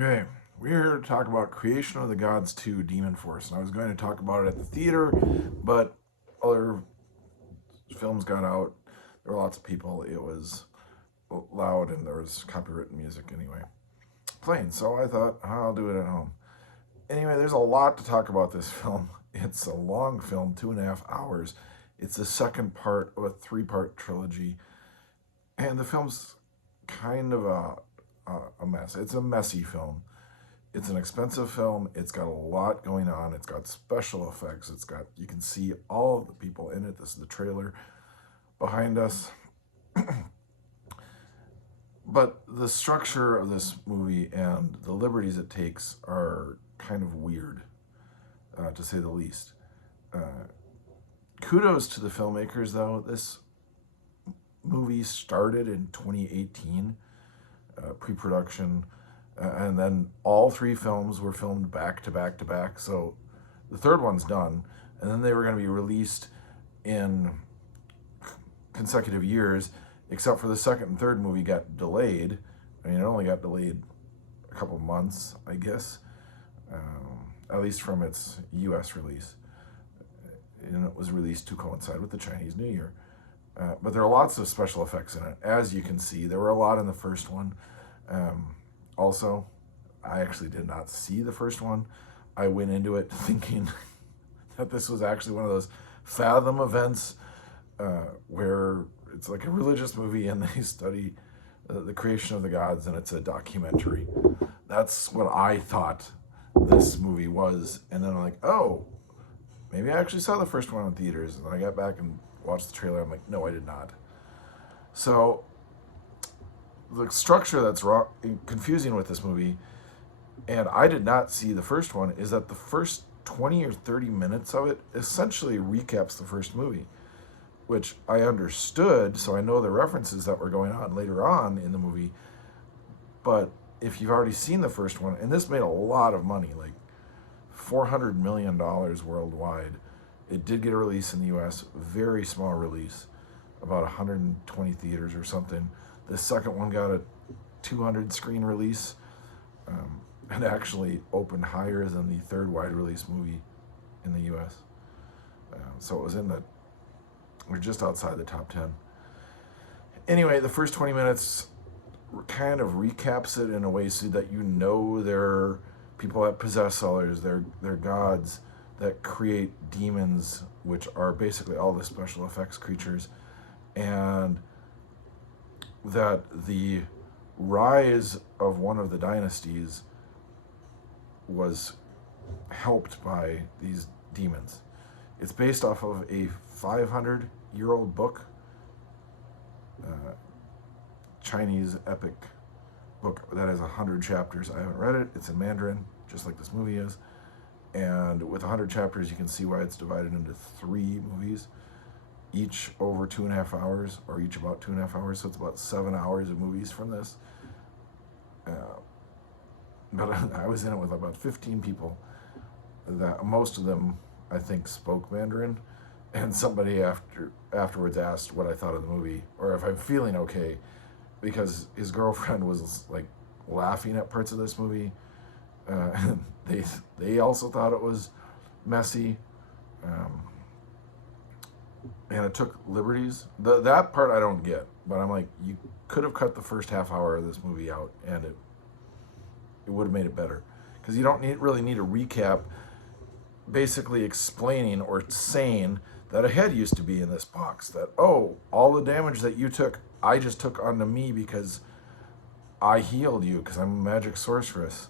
Okay, we're here to talk about Creation of the Gods 2 Demon Force. And I was going to talk about it at the theater, but other films got out. There were lots of people. It was loud and there was copyrighted music anyway playing. So I thought, I'll do it at home. Anyway, there's a lot to talk about this film. It's a long film, 2.5 hours. It's the second part of a 3-part trilogy. And the film's kind of a mess. It's a messy film. It's an expensive film. It's got a lot going on. It's got special effects. You can see all of the people in it. This is the trailer behind us. But the structure of this movie and the liberties it takes are kind of weird, to say the least. Kudos to the filmmakers, though. This movie started in 2018, pre-production, and then all 3 films were filmed back to back to back. So the third one's done, and then they were going to be released in consecutive years, except for the second and third movie got delayed. I mean, it only got delayed a couple months, I guess, at least from its U.S. release. And it was released to coincide with the Chinese New Year. But there are lots of special effects in it. As you can see, there were a lot in the first one. Also, I actually did not see the first one. I went into it thinking that this was actually one of those Fathom events where it's like a religious movie and they study the creation of the gods and it's a documentary. That's what I thought this movie was. And then I'm like, oh, maybe I actually saw the first one in theaters. And then I got back and watched the trailer. I'm like, no, I did not. So the structure that's wrong, confusing with this movie, and I did not see the first one, is that the first 20 or 30 minutes of it essentially recaps the first movie, which I understood, so I know the references that were going on later on in the movie. But if you've already seen the first one, and this made a lot of money, like $400 million worldwide. It did get a release in the U.S., very small release, about 120 theaters or something. The second one got a 200 screen release, and actually opened higher than the third wide release movie in the U.S. So it was we're just outside the top 10. Anyway, the first 20 minutes kind of recaps it in a way so that you know they're people that possess others, they're gods that create demons, which are basically all the special effects creatures, and that the rise of one of the dynasties was helped by these demons. It's based off of a 500-year-old book, Chinese epic book that has 100 chapters. I haven't read it. It's in Mandarin, just like this movie is. And with 100 chapters, you can see why it's divided into 3 movies, each over 2.5 hours, or each about 2.5 hours. So it's about 7 hours of movies from this. But I was in it with about 15 people. That most of them, I think, spoke Mandarin. And somebody afterwards asked what I thought of the movie, or if I'm feeling okay, because his girlfriend was like laughing at parts of this movie. They also thought it was messy, and it took liberties. That part I don't get, but I'm like, you could have cut the first half hour of this movie out, and it would have made it better, because you don't really need a recap, basically explaining or saying that a head used to be in this box. That, oh, all the damage that you took, I just took onto me because I healed you because I'm a magic sorceress.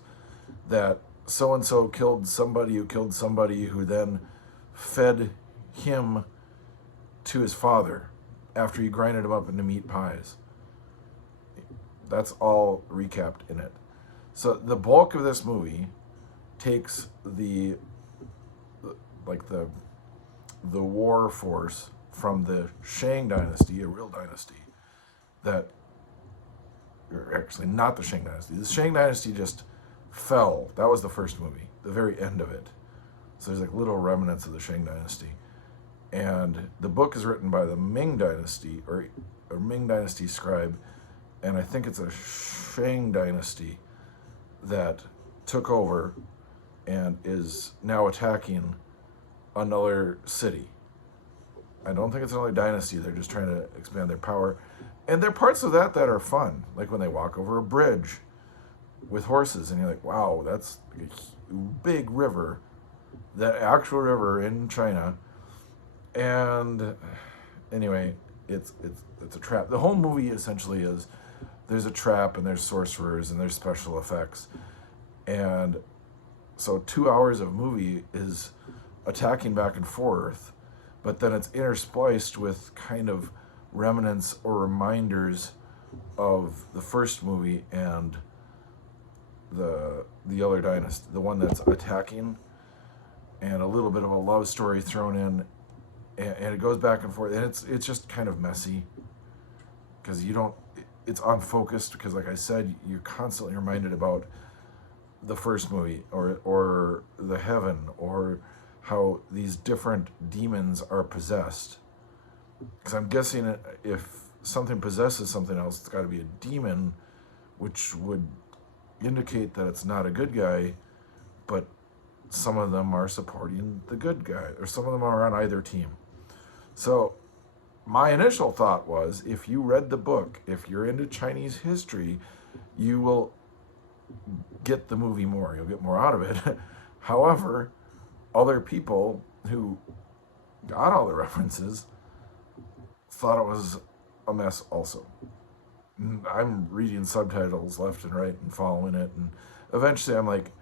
That so-and-so killed somebody who then fed him to his father after he grinded him up into meat pies. That's all recapped in it. So the bulk of this movie takes the war force from the Shang dynasty, a real dynasty, that, or actually not the Shang dynasty. The Shang dynasty just fell. That was the first movie, the very end of it. So there's like little remnants of the Shang dynasty. And the book is written by the Ming dynasty, or Ming dynasty scribe, and I think it's a Shang dynasty that took over and is now attacking another city. I don't think it's another dynasty. They're just trying to expand their power. And there are parts of that that are fun, like when they walk over a bridge with horses, and you're like, wow, that's a big river, that actual river in China. And anyway, it's a trap. The whole movie essentially is there's a trap and there's sorcerers and there's special effects. And so 2 hours of movie is attacking back and forth, but then it's interspliced with kind of remnants or reminders of the first movie and the other dynasty, the one that's attacking, and a little bit of a love story thrown in, and it goes back and forth, and it's just kind of messy because you don't, it's unfocused because, like I said, you're constantly reminded about the first movie or the heaven or how these different demons are possessed. Because I'm guessing if something possesses something else, it's got to be a demon, which would indicate that it's not a good guy, but some of them are supporting the good guy, or some of them are on either team. So my initial thought was, if you read the book, if you're into Chinese history, you will get the movie more. You'll get more out of it. However, other people who got all the references thought it was a mess also. I'm reading subtitles left and right and following it, and eventually I'm like,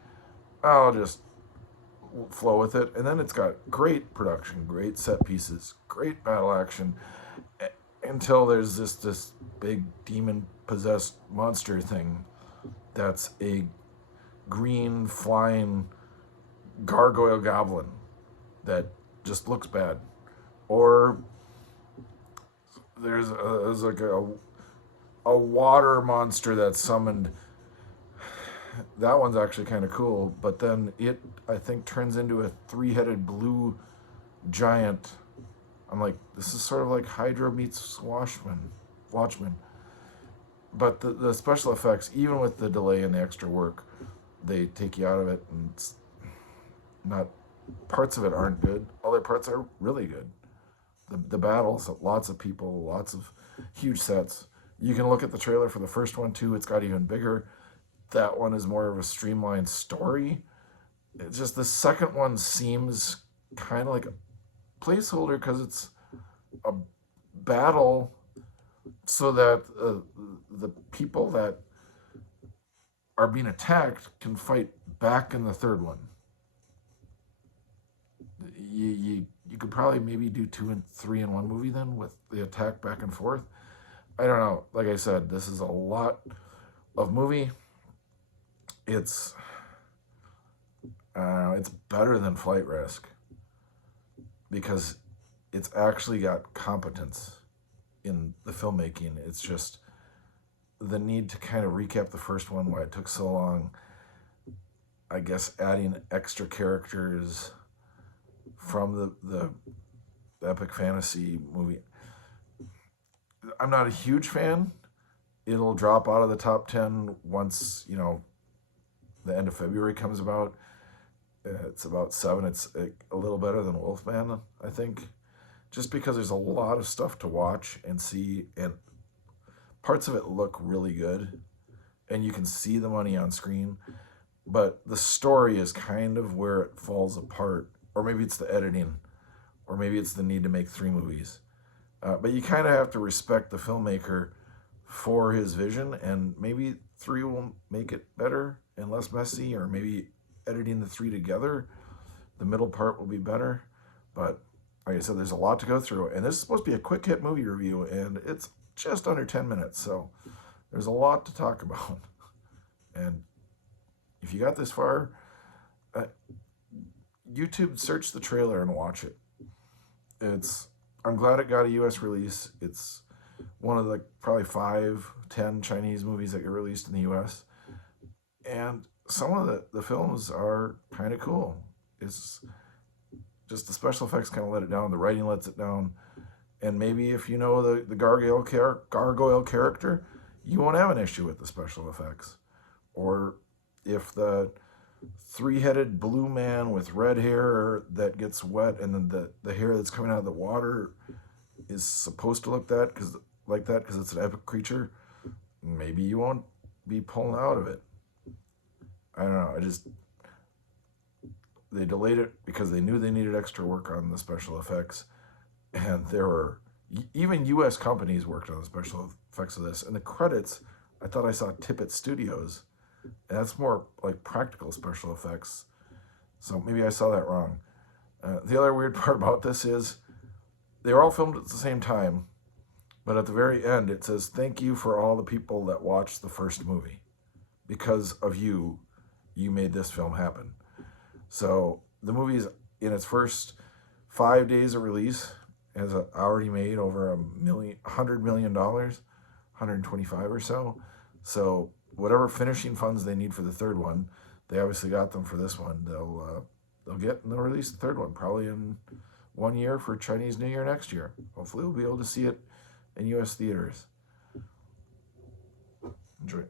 I'll just flow with it. And then it's got great production, great set pieces, great battle action, until there's this big demon possessed monster thing that's a green flying gargoyle goblin that just looks bad. Or there's like a water monster that's summoned. That one's actually kind of cool, but then it, I think, turns into a three-headed blue giant. I'm like, this is sort of like Hydra meets Watchmen. But the special effects, even with the delay and the extra work, they take you out of it, and it's not, parts of it aren't good. Other parts are really good. The battles, lots of people, lots of huge sets. You can look at the trailer for the first one too. It's got even bigger. That one is more of a streamlined story. It's just the second one seems kind of like a placeholder because it's a battle so that the people that are being attacked can fight back in the third one. You could probably maybe do 2 and 3 in one movie then with the attack back and forth. I don't know. Like I said, this is a lot of movie. It's it's better than Flight Risk because it's actually got competence in the filmmaking. It's just the need to kind of recap the first one, why it took so long. I guess adding extra characters from the epic fantasy movie. I'm not a huge fan. It'll drop out of the top 10 once, the end of February comes about. It's about 7. It's a little better than Wolfman, I think. Just because there's a lot of stuff to watch and see, and parts of it look really good, and you can see the money on screen, but the story is kind of where it falls apart. Or maybe it's the editing, or maybe it's the need to make 3 movies. But you kind of have to respect the filmmaker for his vision, and maybe 3 will make it better and less messy, or maybe editing the 3 together, the middle part will be better. But like I said, there's a lot to go through, and this is supposed to be a quick hit movie review, and it's just under 10 minutes, so there's a lot to talk about. And if you got this far, YouTube, search the trailer and watch it. I'm glad it got a US release. It's one of the probably 5-10 Chinese movies that get released in the US. And some of the films are kind of cool. It's just the special effects kind of let it down. The writing lets it down. And maybe if you know the gargoyle character, you won't have an issue with the special effects. Or if the three-headed blue man with red hair that gets wet, and then the hair that's coming out of the water is supposed to look like that because it's an epic creature, maybe you won't be pulling out of it. I don't know. They delayed it because they knew they needed extra work on the special effects, and there were even U.S. companies worked on the special effects of this. And the credits, I thought I saw Tippett Studios, and that's more like practical special effects. So maybe I saw that wrong. The other weird part about this is they were all filmed at the same time, but at the very end it says, "Thank you for all the people that watched the first movie. Because of you, you made this film happen." So the movie's in its first 5 days of release has already made over $100 million, 125 or so. So whatever finishing funds they need for the third one, they obviously got them for this one. They'll get and they'll release the third one probably in 1 year for Chinese New Year next year. Hopefully we'll be able to see it in U.S. theaters. Enjoy.